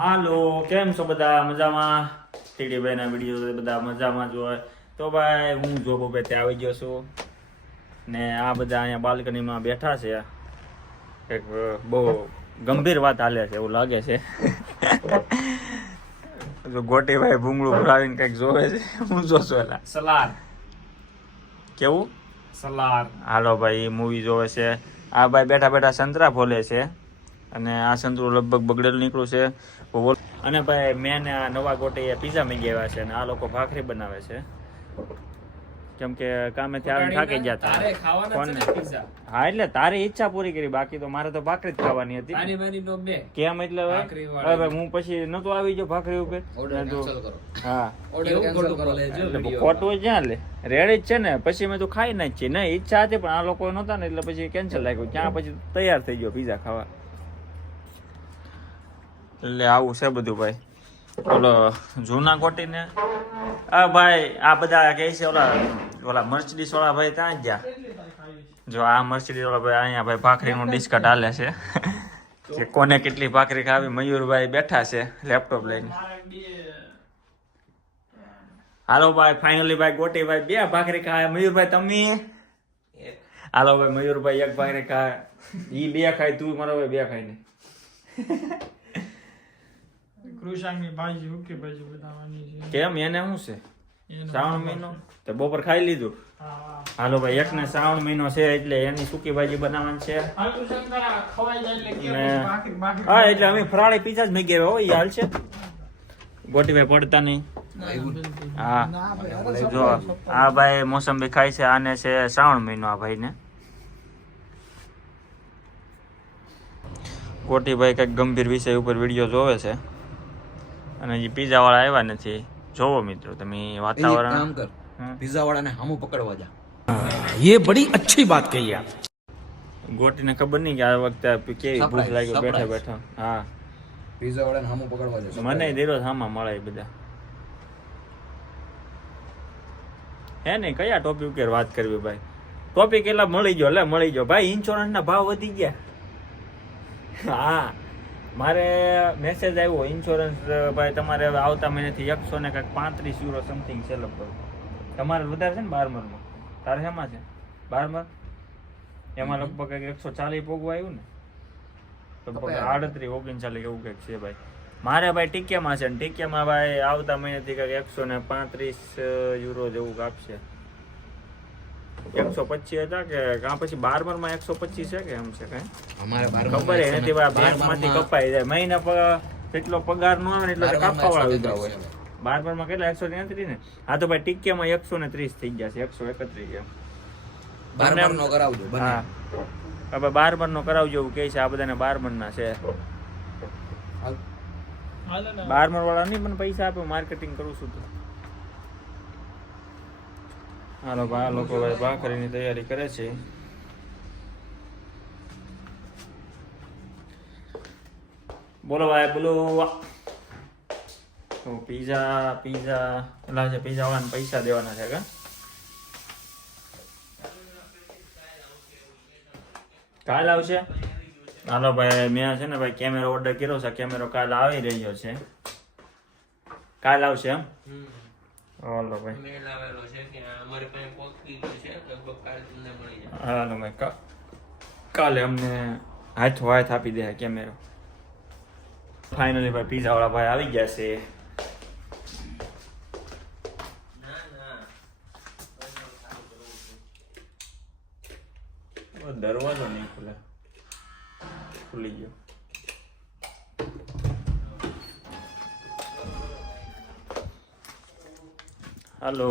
હાલો, કેમ છો બધા? મજામાં? ટીડીભાઈ ના વિડીયો બધા મજામાં જોય તો ભાઈ હું જોબ ઉપર ત્યાં આવી ગયો છું ને આ બધા અહીંયા બાલ્કનીમાં બેઠા છે. એક બહુ ગંભીર વાત હાલે છે એવું લાગે છે. જો ગોટીભાઈ ભૂંગળું ભરાવીને કંઈક જોવે છે. હું જોશો એલા સલાર કેવું સલાર. હાલો ભાઈ મૂવી જોવે છે. આ ભાઈ બેઠા બેઠા સંતરા ફોલે છે અને આ સંતરું લગભગ બગડેલ નીકળ્યું છે. અને ભાઈ મેં આ નવા ગોટી પીઝા માંગી આવ્યા છે અને આ લોકો ભાખરી બનાવે છે કેમ કે કામેથી આવીને થાકી ગયા તારે હતા. ખાવાના છે ને પિઝા? હા એટલે તારી ઈચ્છા પૂરી કરી, બાકી તો મારે તો ભાખરી જ ખાવાની હતી. તારી મારી નો બે કેમ એટલે ભાખરી હવે વાળી. ભાઈ હું પછી નતો આવી ગયો ભાખરી ઉપર. ઓર્ડર મેં તો- કેન્સલ કરો. હા ઓર્ડર એવું કેન્સલ ખોટું કરો. બોલે છે એટલે વિડીયો. ખોટું જ્યાં લે રેડી જ છે ને. પછી મેં તો ખાઈ ના જ છે ને, ઈચ્છા હતી પણ આ લોકો નતા ને એટલે પછી કેન્સલ લાગ્યું. ત્યાં પછી તૈયાર થઈ ગયો પીઝા ખાવા. એટલે આવું છે બધું ભાઈ. ઓલો જૂના ગોટીને આ ભાઈ આ બધા કહે છે ઓલા મર્સિડીસ વાળા ભાઈ ત્યાં જ ગયા. જો આ મર્સિડીસ વાળા ભાઈ અહીંયા ભાઈ ભાખરીનું ડિસ્કટ હાલે છે કે કોને કેટલી ભાખરી ખાવી. મયુરભાઈ બેઠા છે લેપટોપ લઈને. હાલો ભાઈ ફાઇનલી ભાઈ ગોટીભાઈ બે ભાખરી ખાય. મયુરભાઈ તમે હાલો ભાઈ મયુરભાઈ એક ભાખરી ખાય, ઈ બે ખાય, તું મારો ભાઈ બે ખાય ને. કૃષાંગની ભાજી હુકી ભાજી બનાવવાની છે. કેમ એને શું છે? એનો શ્રાવણ મહિનો તો બપોર ખાઈ લીધું. હા હાલો ભાઈ એકને શ્રાવણ મહિનો છે એટલે એની સૂકી ભાજી બનાવવાની છે. હાલતું શંકરા ખવાઈ જાય એટલે કે ને- પછી ભાખરી ભાખરી હા એટલે અમે ફરાળી પીઝા જ મેં હોય ઈ હાલ છે. ગોટીભાઈ પડતા નહીં. હા જો આ ભાઈ મોસંબી ખાય છે. આને છે શ્રાવણ મહિનો આ ભાઈને. ગોટીભાઈ કંઈક ગંભીર વિષય ઉપર વિડીયો જોવે છે અને જે પીઝા વાળા આવ્યા નથી. જોવો મિત્રો તમે એક કામ વાતાવરણ. કર, હમ. પિઝા વાળાને હામું પકડવા જા. ये बड़ी अच्छी बात कही आप. ગોટીને ખબર નહીં કે આ વખતે કેવી ભૂખ Surprise, લાગી બેઠા surprise. બેઠા. હા પિઝા વાળાને હામું પકડવા જા. મને ધીરો સામા મળે એ બધા. હે ને કયા ટોપિક ઉપર વાત કરવી ભાઈ? ટોપિક એટલા મળી ગયો ભાઈ. ઇન્સ્યોરન્સ ના ભાવ વધી ગયા. હા મારે મેસેજ આવ્યો ઇન્સ્યોરન્સ ભાઈ તમારે હવે આવતા મહિનેથી 100 ને કંઈક 35 યુરો સમથિંગ છે લગભગ. તમારે વધારે છે ને 12 માં? તારે શેમાં છે 12 માં? એમાં લગભગ કંઈક 140 પોગવા આવ્યું ને, લગભગ 38 39 એવું કંઈક છે ભાઈ. મારે ભાઈ ટીકેમાં છે ને ટીકેમાં ભાઈ આવતા મહિનેથી કંઈક 135 યુરો જેવું આપશે. 125 હતા કે કાં પછી 12 માં 125 છે કે એમ છે કઈ અમારે ખબર ય નથી ભાઈ. બેંક માંથી કપાઈ જાય મહિના જેટલો પગાર નો આવે ને એટલો કાપવા વાળા વિધા હોય. 12 માં કેટલા 133 ને? હા તો ભાઈ ટીકેમાં 130 થઈ ગયા છે, 131 એમ. 12 નો કરાવજો બને. હા હવે 12 નો કરાવજો એવું કહે છે. આ બધાને 12 ના છે. હાલ. હાલે ને 12 વાળા નહીં મને પૈસા આપે, માર્કેટિંગ કરું છું તો. હાલો ભાઈ આ લોકો ભાઈ ભાખરીની તૈયારી કરે છે. બોલો ભાઈ બોલો. તો પીઝા પેલા છે પીઝા વાળાને પૈસા દેવાના છે કા? કાલ આવશે? હાલો ભાઈ મેં છે ને ભાઈ કેમેરો ઓર્ડર કર્યો છે. કેમેરો કાલ આવી રહ્યો છે. કાલ આવશે એમ? હાલો ભાઈ મેલ આવેલો છે કે અમારે પાસે પહોંચી ગયું છે, લગભગ કાલે તમને મળી જાય. હાલો ભાઈ કાલે અમને હાથો હાથ આપી દે કેમેરો. ફાઇનલી ભાઈ પીઝા વાળા ભાઈ આવી ગયા છે. ના ના દરવાજો નહીં ખુલે, ખુલી ગયો. હાલો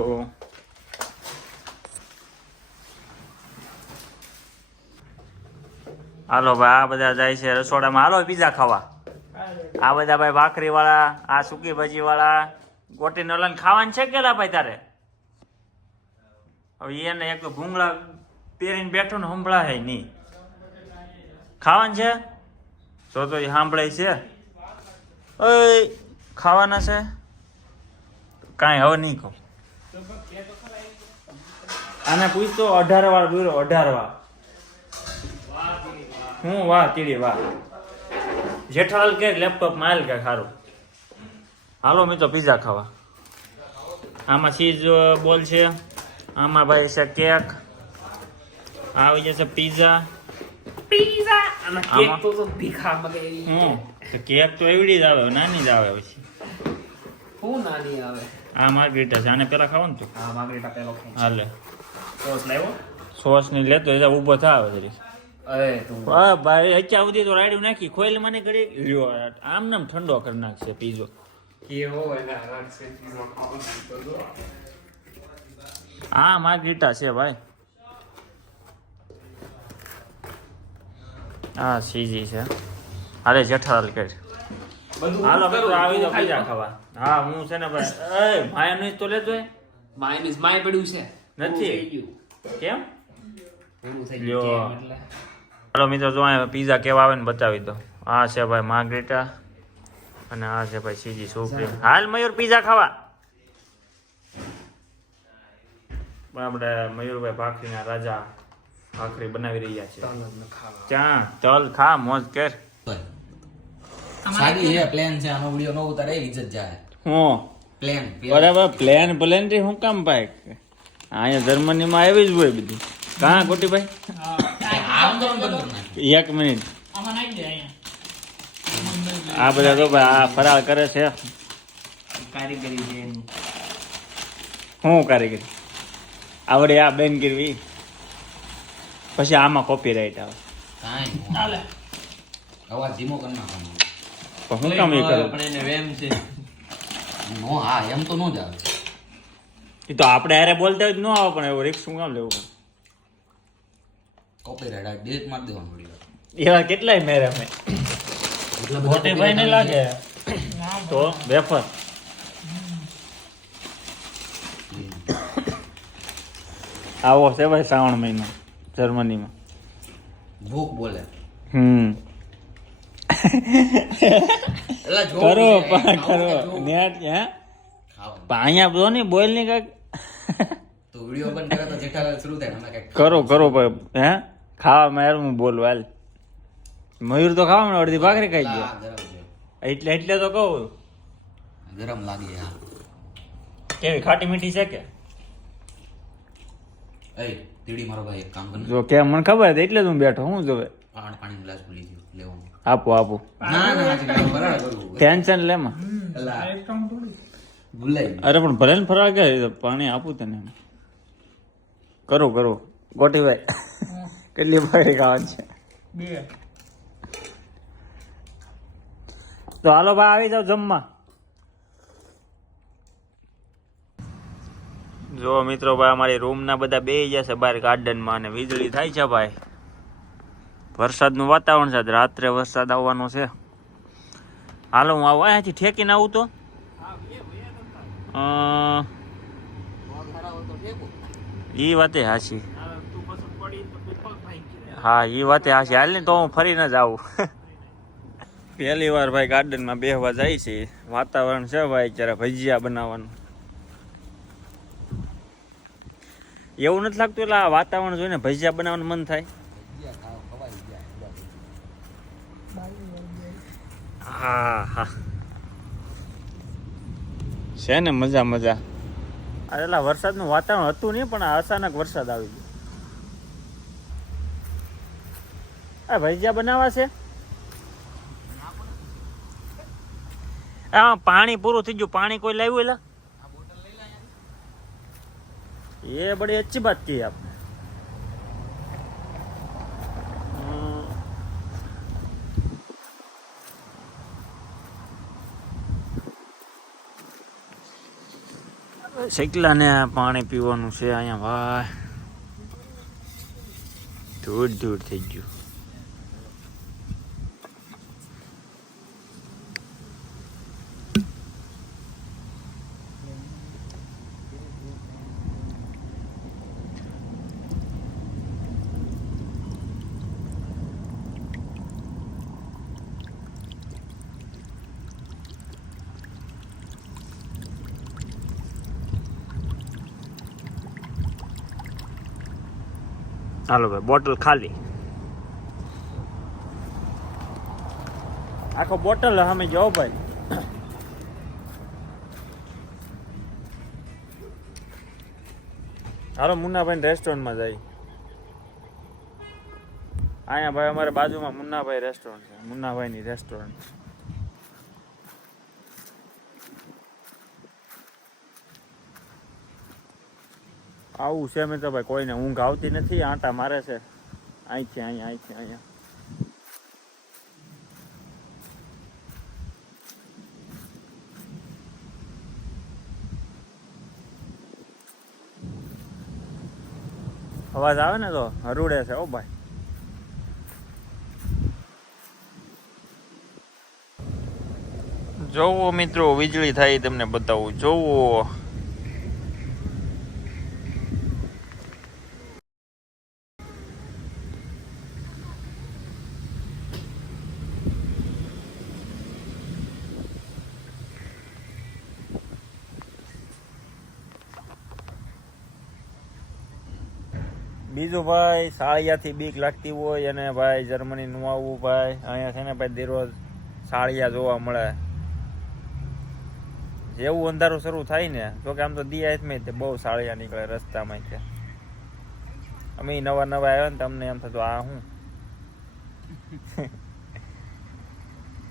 હાલો ભાઈ આ બધા જાય છે રસોડામાં. હાલો પીઝા ખાવા. આ બધા ભાઈ ભાખરી વાળા, આ સૂકી ભાજી વાળા, ગોટી નલન ખાવાનું છે કેલા ભાઈ તારે? હવે એને એક તો ભૂંગળા પહેરીને બેઠો ને સંભળાય નહીં. ખાવાનું છે તો એ સાંભળાય છે. ઓય ખાવાના છે કાંઈ હવે નહીં કહું. આને પૂછતો 18 વાર બોલ્યો 18 વાર. હું વાહ તીડી વાહ. જેઠાલાલ કે લેપટોપ માં હાલ કે ખારું. હાલો મિત્રો પીઝા ખાવા. આમાં ચીઝ બોલ છે, આમાં ભાઈ છે કેક, આવી જશે પીઝા. આમાં કેક તો ભીખા મગાવી. તો કેક તો એવડી જ આવે, નાની જ આવે પછી. હું નાની આવે. આ માર્ગરીટા છે, આને પેલા ખાવાનું તું. હા માર્ગરીટા પેલો ખાઈ. હાલે સોસ લાવ્યો. સોસ ની લેતો એટલે ઊભો થાવ જરી. અરે તું હા ભાઈ અત્યાર સુધી તો રાડ્યું નાખી ખોઈલ મને કરી લ્યો આમ નામ ઠંડો કરી નાખશે પીઝો. કેવો એના રસ છે પીઝો ખાવાનો તો જો. હા માર્ગરીટા છે ભાઈ. હા સીજી છે. હાલે જેઠાલાલ કે બધું હાલો કરું, મિત્રો આવી તું તો ખાઈ પીઝા લો. ખાવા. હા હું છે ને ભાઈ એ માયાનું તો લેતો હે? માયનીઝ માય પડ્યું છે. નથી. પૂરું થઈ ગયું. કેમ? પૂરું થઈ લ્યો. ગયું કેમ એટલે. હાલો મિત્રો જો અહીંયા પીઝા કેવા આવે ને બતાવી દો. આ છે ભાઈ માર્ગરીટા અને આ છે ભાઈ સીજી સુપ્રીમ. હાલ મયુર પીઝા ખાવા. આપણે મયુરભાઈ ભાખરીના રાજા ભાખરી બનાવી રહ્યા છે. ચા ચલ ખા મોજ કર. સાદી છે, પ્લેન છે, આનો વિડિયો ન ઉતારે ઇજ્જત જાય. હું પ્લેન બરાબર પ્લેન થી હું કામ ભાઈ અહીંયા જર્મનીમાં આવી જ હોય બધી. કાં ગોટીભાઈ આંદોલન બંધ કરી નાખ્યું. એક મિનિટ આમાં નાખી દે અહીંયા. આ બધા તો ભાઈ આ ફરાળ કરે છે. કારીગરી છે એની. શું કારીગરી આવડે આ બેન કરવી પછી આમાં કોપીરાઈટ આવે. કાંઈ નહીં. હાલે. અવાજ ધીમો કરી નાખવાનો. પણ હું કામ એ કરું? પણ એને વેમ છે. નો હા એમ તો નો જ આવે. એ તો આપણે હારે બોલતા હોય તો ન આવે પણ એવું રિક્સ શું કામ લેવું પડે? કોપીરાઈટ ડિલીટ મારી દેવાનો વિડિયો. એવા કેટલાય મેરે અમે એટલા બધા મોટેભાઈ ને લાગે તો વેફર. આવો છે ભાઈ શ્રાવણ મહિનો જર્મનીમાં. ભૂખ બોલે. એલા જો કરો છે, પણ ખાવું કરો કે જો? નેટ હે ખાવું. પણ અહીંયા બધો નહીં બોલ નહીં કાંઈક તો વિડિયો બંધ કરે તો જેઠાલાલ શરૂ થાય અમે કઈક કરો ભાઈ હે ખાવા માં હું બોલું હાલ. મયુર તો ખાવા અડધી ભાખરી ખાઈ ગયો ગરમ છે. એટલે તો કહું ગરમ લાગે હા. કેવી ખાટી મીઠી છે કે એ તીડી મારો ભાઈ એક કામ કર ને. જો કેમ મને ખબર હતી એટલે જ હું બેઠો હું જોવે પાણી ગ્લાસ ભૂલી ગયો લેવાનું. આપું ના ના આજે કાંઈ ફરાળ કરું. ટેન્શન લેમાં. અલા, એક કામ થોડું. ભૂલાઈ ગયું. અરે પણ ભલે ને ફરવા ગયા પાણી આપું તને કરો ગોટીભાઈ કેટલી ભાખરી ખાવાની છે? 2. તો હાલો ભાઈ આવી જાવ જમવા. જો મિત્રો ભાઈ અમારી રૂમ ના બધા બેસી જશે બહાર ગાર્ડનમાં અને વીજળી થાય છે ભાઈ. વરસાદનું વાતાવરણ છે, રાત્રે વરસાદ આવવાનો છે. હાલો હું આવું અહીંયાથી ઠેકીને આવું તો ઈ વાતે હાચી. હા ઈ વાતે હાચી. હાલ ને તો હું ફરીને જ આવું. પહેલી વાર ભાઈ ગાર્ડનમાં બેહવા જાય છે. વાતાવરણ છે ભાઈ અત્યારે ભજીયા બનાવવાનું. એવું નથી લાગતું એટલે આ વાતાવરણ જોઈને ભજીયા બનાવવાનું મન થાય. હા છે ને મજા. એટલે વરસાદનું વાતાવરણ હતું નહીં પણ અચાનક વરસાદ આવી ગયો. આ ભજીયા બનાવવા છે. હા પાણી પૂરું થઈ ગયું. પાણી કોઈ લાવ્યું એલા? ये बड़ी अच्छी बात की आपने. શેકલા ને પાણી પીવાનું છે અહીંયા ભાઈ. ધૂળ થઈ ગયું. હાલો ભાઈ બોટલ ખાલી. આખો બોટલ સામે જાઓ ભાઈ. હાલો મુન્નાભાઈ રેસ્ટોરન્ટમાં જાય. અહીંયા ભાઈ અમારે બાજુમાં મુન્નાભાઈ રેસ્ટોરન્ટ છે. મુન્નાભાઈની રેસ્ટોરન્ટ. આવું છે મેં તો ભાઈ કોઈને ઊંઘ આવતી નથી. આંટા મારે છે અહીંથી અહીંયા. અવાજ આવે ને તો હરુડે છે ઓ ભાઈ. જોવો મિત્રો વીજળી થાય તમને બતાવું. જોવો બીજું ભાઈ સાળિયાથી બીક લાગતી હોય અને ભાઈ જર્મની નું આવવું ભાઈ. અહીંયા છે ને ભાઈ દરરોજ સાળિયા જોવા મળે. જેવું અંધારું શરૂ થાય ને તો કે આમ તો દિયામાં તે બહુ સાળિયા નીકળે રસ્તામાં. કે અમે નવા આવ્યા ને તમને એમ થતું આ હું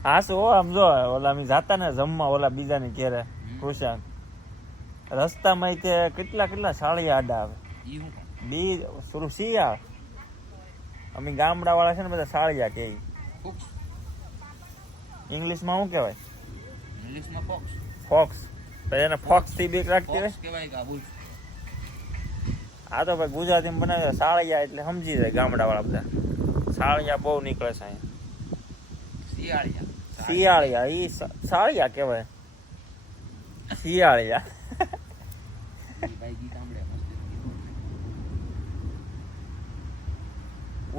હા શું આમ જો ઓલા અમે જાતા ને જમવા ઓલા બીજાની ઘેરે ખુશાન રસ્તામાં તે કેટલા સાળિયા આડા આવે. બી થોડું શિયાળ અમે ગામડા વાળા છે ને બધા સાળિયા કે ઇંગ્લિશમાં શું કહેવાય? ઇંગ્લિશમાં ફોક્સ. ફોક્સ. તો એને ફોક્સ થી બીક લાગતી હોય. કહેવાય કાબુલ. આ તો ભાઈ ગુજરાતીમાં બનાવ્યા સાળિયા એટલે સમજી જાય ગામડા વાળા બધા. સાળિયા બહુ નીકળે છે અહીંયા. શિયાળિયા ઈ સાળિયા કહેવાય. શિયાળિયા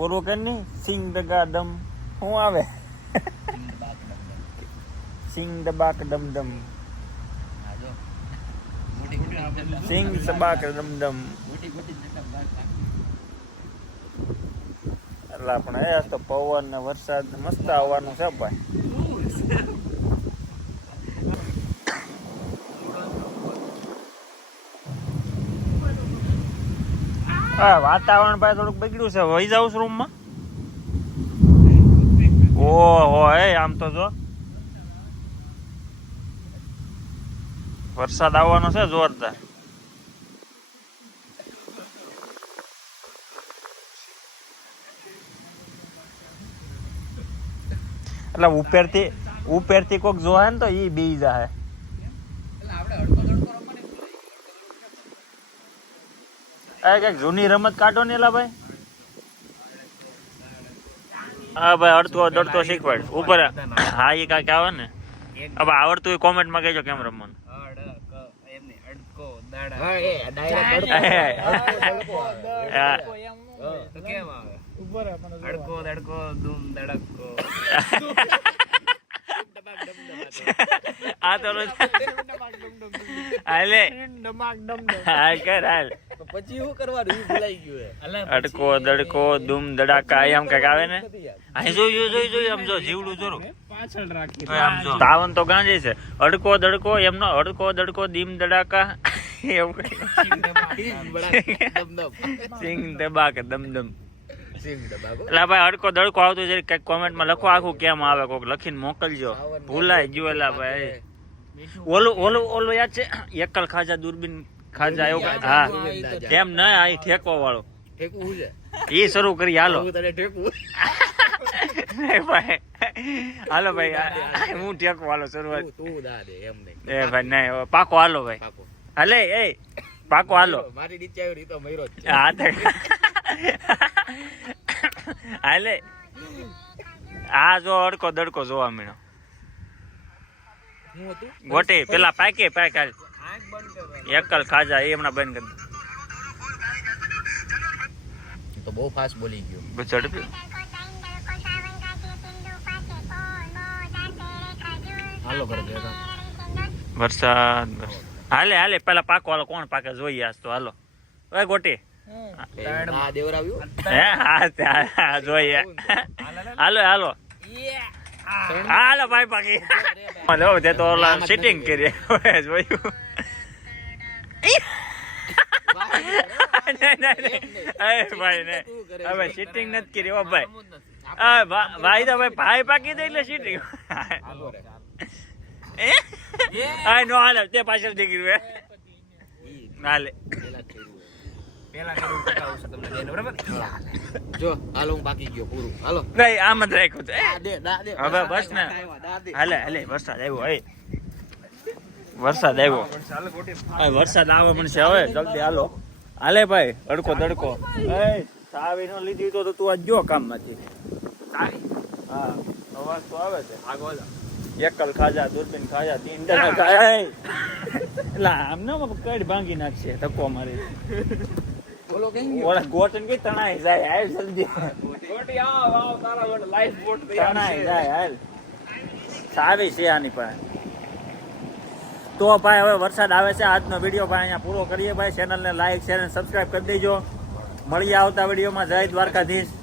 ઓરું કે નહીં સિંગ ડગા ડમ શું આવે? સિંગ ડબાક ડમ ડમ. સિંગ ડબાક ડમ ડમ. એટલે આપણે એ તો પવન ને વરસાદ મસ્ત આવવાનું છે ભાઈ. હા વાતાવરણ ભાઈ થોડુંક બગડ્યું છે. વહી જાઉં છું રૂમમાં. ઓહો એ આમ તો જો વરસાદ આવવાનો છે જોરદાર. એટલે ઉપરથી કોક જોહે ને તો ઈ બી જાહે. કઈક જૂની રમત કાઢો ને એલા ભાઈ. હા ભાઈ અડતો દડતો શીખવાડ ઉપર. હા એ કાંઈક આવે ને. હવે આવડતું હોય કોમેન્ટ માં કહેજો કેમ રમવાનું. આ તો હાલે હાલ કર હાલ. પછી શું કરવાનું ઈ ભૂલાઈ ગયું. અડકો દડકો દુમ દડાકા એમ કઈક આવે ને. અહીં જોઈ આમ જો જીવડું જોરું પાછળ રાખી આમ જો તાવન તો ગાંજે છે. અડકો દડકો એમનો અડકો દડકો દીમ દડાકા એવું સિંગ દબાક દમદમ. એટલે ભાઈ અડકો દડકો આવતું છે કઈક કોમેન્ટમાં લખો આખું કેમ આવે કોક લખીને મોકલજો. ભૂલાઈ ગયું એલા ભાઈ. ઓલું યાદ છે એકલ ખાજા દૂરબીન ખાજા એવું હા એમ ન આ ઠેકવા વાળો એ શરૂ કરી. હાલો હાલો ભાઈ હું ઠેકવા વાળો શરૂઆત એ ભાઈ નહીં પાકો હાલો ભાઈ હાલે એ પાકો હાલો હા હાલે. આ જો અડકો દડકો જોવા મળ્યો. ગોટી પેલા પાકે હાલ એકલ ખાજા એ હમણાં બંધ કરી તો બહુ ફાસ્ટ બોલી ગયો. ઝડપી હાલો ઘરે વરસાદ હાલે પેલા પાકો હાલો. કોણ પાકે જોઈએ આજ તો હાલો. ઓય ગોટી ના દેવરાવ્યું હે હા જોઈએ હાલો હાલો ભાઈ પાકી લો તે તો ઓલા સિટિંગ કરી જોયું ભાઈ ને હવે સિટિંગ નથી કરી હો ભાઈ ભાઈ તો ભાઈ પાકી દે એટલે સિટિંગ નો હાલે તે પાછળ દીકરી હાલે જો હાલો હું પાકી ગયો પૂરું હાલો નહીં આમ જ રાખ્યું છે હવે બસ ને હાલે હાલે વરસાદ આવ્યો વરસાદ આવ્યો વરસાદ આવવા મળશે હવે જલ્દી હાલો હાલે ભાઈ અડકો દડકો સાવી નો લીધી તો તું આજ જો કામ માંથી હા અવાજ તો આવે છે એકલ ખાજા દૂરબીન ખાજા 3 જણા ખાય એટલે આમ ના કડ ભાંગી નાખશે ધક્કો મારી બોલો કઈ ઓલા ગોટન કે તણાઈ જાય હાલ જલ્દી તણાઈ જાય હાલ સાવી છે આની પાસે તો ભાઈ હવે વરસાદ આવે છે આજનો વિડીયો ભાઈ અહીંયા પૂરો કરીએ ભાઈ ચેનલને લાઈક શેર અને સબસ્ક્રાઇબ કરી દેજો મળીએ આવતા વિડીયોમાં જય દ્વારકાધીશ